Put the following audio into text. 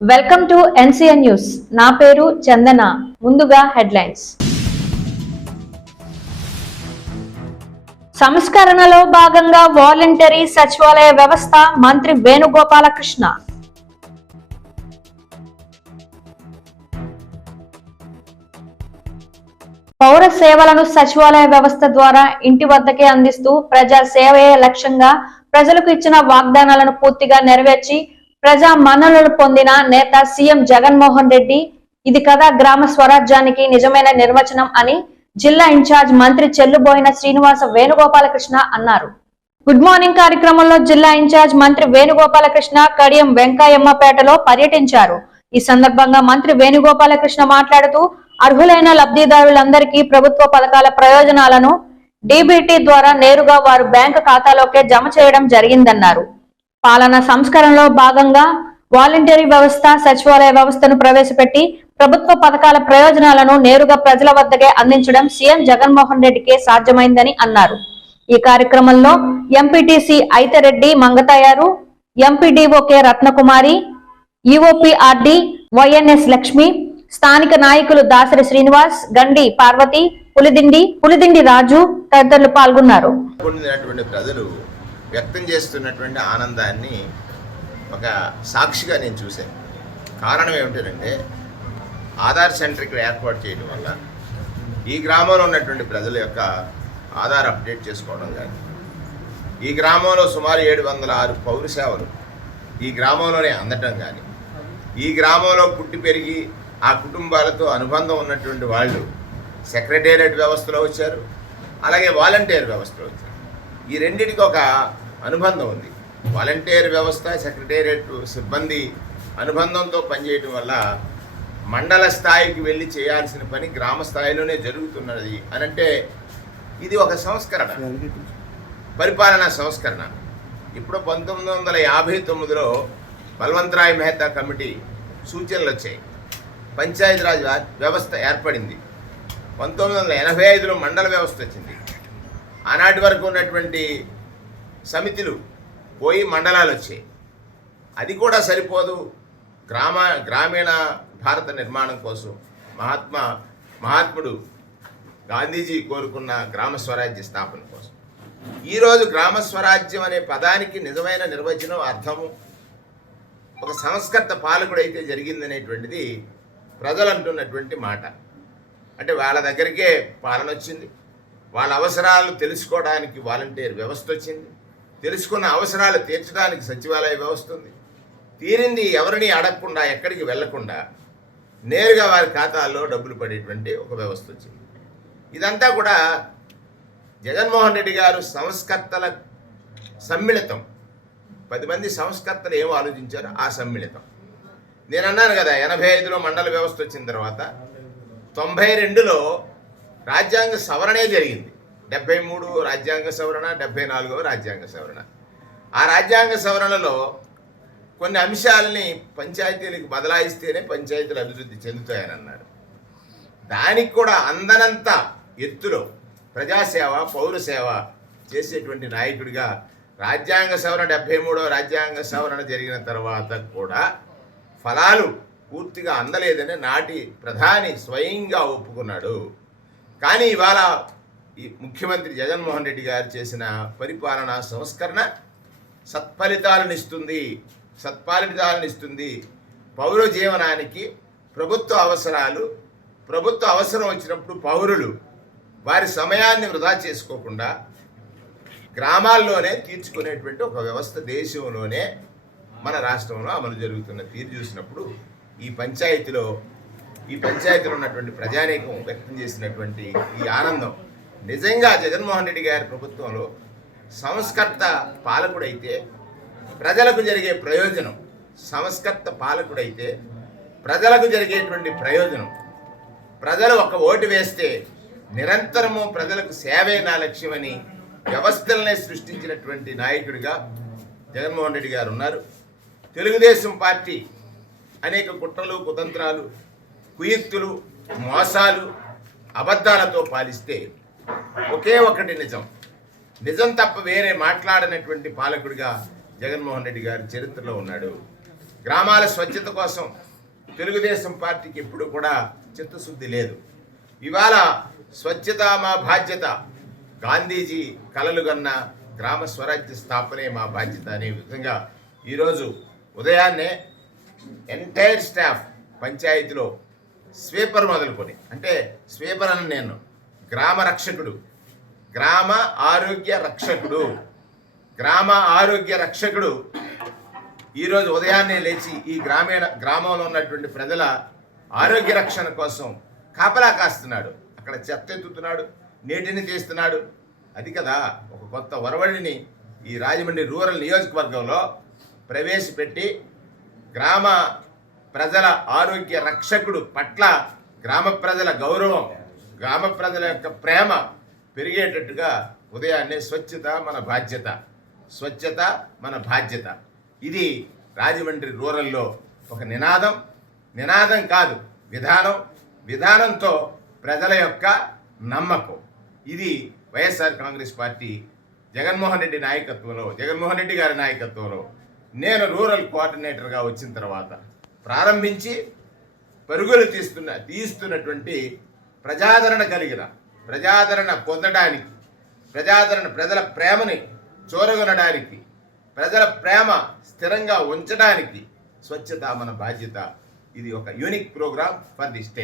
Welcome to NCN news. నా పేరు చందన. ముందుగా హెడ్లైన్స్. సంస్కరణలో భాగంగా వాలంటరీ సచివాలయ వ్యవస్థ మంత్రి వేణుగోపాలకృష్ణ. పౌర సేవలను సచివాలయ వ్యవస్థ ద్వారా ఇంటి వద్దకే అందిస్తూ ప్రజా సేవయే లక్ష్యంగా ప్రజలకు ఇచ్చిన వాగ్దానాలను పూర్తిగా నెరవేర్చి ప్రజా మన్ననలు పొందిన నేత సీఎం జగన్మోహన్ రెడ్డి ఇది కదా గ్రామ స్వరాజ్యానికి నిజమైన నిర్వచనం అని జిల్లా ఇన్ఛార్జ్ మంత్రి చెల్లుబోయిన శ్రీనివాస వేణుగోపాలకృష్ణ అన్నారు. గుడ్ మార్నింగ్ కార్యక్రమంలో జిల్లా ఇన్ఛార్జ్ మంత్రి వేణుగోపాలకృష్ణ కడియం వెంకాయమ్మపేటలో పర్యటించారు. ఈ సందర్భంగా మంత్రి వేణుగోపాలకృష్ణ మాట్లాడుతూ అర్హులైన లబ్ధిదారులందరికీ ప్రభుత్వ పథకాల ప్రయోజనాలను డీబీటీ ద్వారా నేరుగా వారు బ్యాంకు ఖాతాలోకే జమ చేయడం జరిగిందన్నారు. పాలన సంస్కరణలో భాగంగా వాలంటరీ వ్యవస్థ సచివాలయ వ్యవస్థను ప్రవేశపెట్టి ప్రభుత్వ పథకాల ప్రయోజనాలను నేరుగా ప్రజల వద్దకే అందించడం సీఎం జగన్మోహన్ రెడ్డికే సాధ్యమైందని అన్నారు. ఈ కార్యక్రమంలో MPTC Aithareddy Mangatayaru MPDO K Ratnakumari EOPRD YNS Lakshmi స్థానిక నాయకులు దాసరి శ్రీనివాస్ గండి పార్వతి పులిదిండి పులిదిండి రాజు తదితరులు పాల్గొన్నారు. ప్రజలు వ్యక్తం చేస్తున్నటువంటి ఆనందాన్ని ఒక సాక్షిగా నేను చూశాను. కారణం ఏమిటంటే ఆధార్ సెంటర్ ఇక్కడ ఏర్పాటు చేయడం వల్ల ఈ గ్రామంలో ఉన్నటువంటి ప్రజల యొక్క ఆధార్ అప్డేట్ చేసుకోవడం కానీ ఈ గ్రామంలో సుమారు ఏడు వందల ఆరు పౌర సేవలు ఈ గ్రామంలోనే అందటం కానీ ఈ గ్రామంలో పుట్టి పెరిగి ఆ కుటుంబాలతో అనుబంధం ఉన్నటువంటి వాళ్ళు సెక్రటేరియట్ వ్యవస్థలో వచ్చారు అలాగే వాలంటీర్ వ్యవస్థలో వచ్చారు. ఈ రెండింటికి ఒక అనుబంధం ఉంది. వాలంటీర్ వ్యవస్థ సెక్రటేరియట్ సిబ్బంది అనుబంధంతో పనిచేయడం వల్ల మండల స్థాయికి వెళ్ళి చేయాల్సిన పని గ్రామ స్థాయిలోనే జరుగుతున్నది అనంటే ఇది ఒక సంస్కరణ. పరిపాలనా సంస్కరణ. ఇప్పుడు పంతొమ్మిది వందల యాభై తొమ్మిదిలో బల్వంతరాయ్ మెహతా కమిటీ సూచనలు వచ్చాయి. పంచాయతీరాజ్ వ్యవస్థ ఏర్పడింది. పంతొమ్మిది వందల ఎనభై ఐదులో మండల వ్యవస్థ వచ్చింది. ఆనాటి వరకు ఉన్నటువంటి సమితులు పోయి మండలాలు వచ్చాయి. అది కూడా సరిపోదు. గ్రామ గ్రామీణ భారత నిర్మాణం కోసం మహాత్మా మహాత్ముడు గాంధీజీ కోరుకున్న గ్రామ స్వరాజ్య స్థాపన కోసం. ఈరోజు గ్రామ స్వరాజ్యం అనే పదానికి నిజమైన నిర్వచనం అర్థము ఒక సంస్కర్త పాలకుడైతే జరిగిందనేటువంటిది ప్రజలు అంటున్నటువంటి మాట. అంటే వాళ్ళ దగ్గరికే పాలన వచ్చింది. వాళ్ళ అవసరాలు తెలుసుకోవడానికి వాలంటీర్ వ్యవస్థ వచ్చింది. తెలుసుకున్న అవసరాలు తీర్చడానికి సచివాలయ వ్యవస్థ ఉంది. తీరింది ఎవరిని అడగకుండా ఎక్కడికి వెళ్ళకుండా నేరుగా వారి ఖాతాల్లో డబ్బులు పడేటువంటి ఒక వ్యవస్థ వచ్చింది. ఇదంతా కూడా జగన్మోహన్ రెడ్డి గారు సంస్కర్తల సమ్మిళితం. పది మంది సంస్కర్తలు ఏమో ఆలోచించారో? ఆ సమ్మిళితం. నేను అన్నాను కదా ఎనభై ఐదులో మండల వ్యవస్థ వచ్చిన తర్వాత తొంభై రెండులో రాజ్యాంగ సవరణే జరిగింది. డెబ్బై మూడు రాజ్యాంగ సవరణ డెబ్బై నాలుగవ రాజ్యాంగ సవరణ. ఆ రాజ్యాంగ సవరణలో కొన్ని అంశాలని పంచాయతీలకు బదలాయిస్తేనే పంచాయతీలు అభివృద్ధి చెందుతాయని అన్నారు దానికి కూడా అందనంత ఎత్తులో ప్రజాసేవ పౌర సేవ చేసేటువంటి నాయకుడిగా రాజ్యాంగ సవరణ డెబ్బై మూడవ రాజ్యాంగ సవరణ జరిగిన తర్వాత కూడా ఫలాలు పూర్తిగా అందలేదని నాటి ప్రధాని స్వయంగా ఒప్పుకున్నాడు. కానీ ఇవాళ ఈ ముఖ్యమంత్రి జగన్మోహన్ రెడ్డి గారు చేసిన పరిపాలనా సంస్కరణ సత్ఫలితాలను ఇస్తుంది సత్ఫలితాలను ఇస్తుంది. పౌర జీవనానికి ప్రభుత్వ అవసరాలు ప్రభుత్వ అవసరం వచ్చినప్పుడు పౌరులు వారి సమయాన్ని వృధా చేసుకోకుండా గ్రామాల్లోనే తీర్చుకునేటువంటి ఒక వ్యవస్థ దేశంలోనే మన రాష్ట్రంలో అమలు జరుగుతున్న తీరు చూసినప్పుడు ఈ పంచాయతీలో ఈ పంచాయతీలో ఉన్నటువంటి ప్రజానీకం వ్యక్తం చేసినటువంటి ఈ ఆనందం నిజంగా జగన్మోహన్ రెడ్డి గారి ప్రభుత్వంలో సంస్కర్త పాలకుడైతే ప్రజలకు జరిగే ప్రయోజనం సంస్కర్త పాలకుడైతే ప్రజలకు జరిగేటువంటి ప్రయోజనం. ప్రజలు ఒక ఓటు వేస్తే నిరంతరము ప్రజలకు సేవే నా లక్ష్యమని వ్యవస్థలనే సృష్టించినటువంటి నాయకుడిగా జగన్మోహన్ రెడ్డి గారు ఉన్నారు. తెలుగుదేశం పార్టీ అనేక కుట్రలు కుతంత్రాలు కుయుక్తులు మోసాలు అబద్ధాలతో పాలిస్తే ఒకే ఒకటి నిజం. నిజం తప్ప వేరే మాట్లాడనటువంటి పాలకుడిగా జగన్మోహన్ రెడ్డి గారు చరిత్రలో ఉన్నాడు. గ్రామాల స్వచ్ఛత కోసం తెలుగుదేశం పార్టీకి ఎప్పుడు కూడా చిత్తశుద్ధి లేదు. ఇవాళ స్వచ్ఛత మా బాధ్యత. గాంధీజీ కలలు కన్న గ్రామ స్వరాజ్య స్థాపనే మా బాధ్యత అనే విధంగా ఈరోజు ఉదయాన్నే ఎంటైర్ స్టాఫ్ పంచాయతీలో స్వీపర్ మొదలుకొని అంటే స్వీపర్ అని నేను గ్రామ రక్షకుడు. గ్రామ ఆరోగ్య రక్షకుడు. గ్రామ ఆరోగ్య రక్షకుడు. ఈరోజు ఉదయాన్నే లేచి ఈ గ్రామీణ గ్రామంలో ఉన్నటువంటి ప్రజల ఆరోగ్య రక్షణ కోసం కాపలా కాస్తున్నాడు. అక్కడ చెత్త ఎత్తుతున్నాడు నీటిని తీస్తున్నాడు. అది కదా ఒక కొత్త వరవడిని ఈ రాజమండ్రి రూరల్ నియోజకవర్గంలో ప్రవేశపెట్టి గ్రామ ప్రజల ఆరోగ్య రక్షకుడు పట్ల గ్రామ ప్రజల గౌరవం గ్రామ ప్రజల యొక్క ప్రేమ పెరిగేటట్టుగా ఉదయాన్నే స్వచ్ఛత మన బాధ్యత. స్వచ్ఛత మన బాధ్యత. ఇది రాజమండ్రి రూరల్లో ఒక నినాదం. నినాదం కాదు విధానం. విధానంతో ప్రజల యొక్క నమ్మకం. ఇది వైఎస్ఆర్ కాంగ్రెస్ పార్టీ జగన్మోహన్ రెడ్డి నాయకత్వంలో జగన్మోహన్ రెడ్డి గారి నాయకత్వంలో. నేను రూరల్ కోఆర్డినేటర్గా వచ్చిన తర్వాత ప్రారంభించి పరుగులు తీస్తున్న తీస్తున్నటువంటి ప్రజాదరణ కలిగిన ప్రజాదరణ పొందడానికి ప్రజాదరణ ప్రజల ప్రేమని చూరగొనడానికి ప్రజల ప్రేమ స్థిరంగా ఉంచడానికి స్వచ్ఛత మన బాధ్యత. ఇది ఒక unique programme for the state.